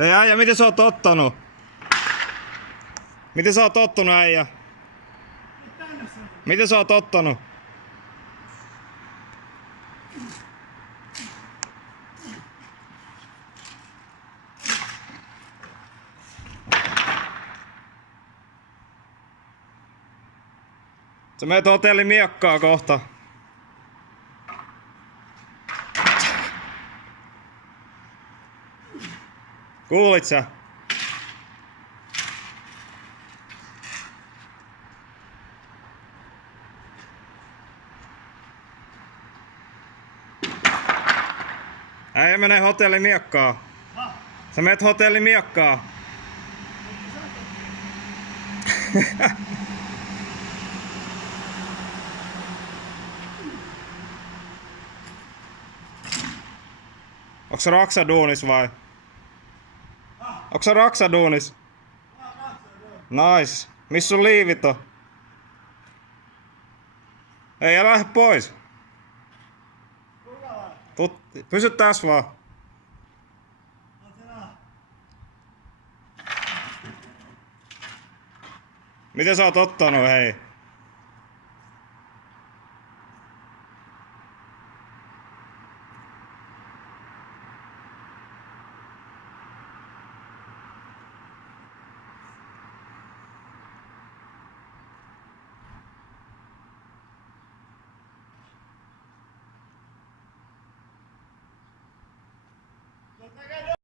Hei äijä, miten sä oot ottanut? Miten sä oot ottanut äijä? Miten sä oot ottanut? Sä meet hotelli miekkaa kohta. Kuulit sä? Äijä menee hotelli miekkaa. Sä meet hotelli miekkaa. Onks sä raksaduunis vai? Onks sä raksaduunis? Nice. Missä sun liivit on? Ei, älä lähde pois. Pysy tässä vaan. Miten sä oot ottanut, hei?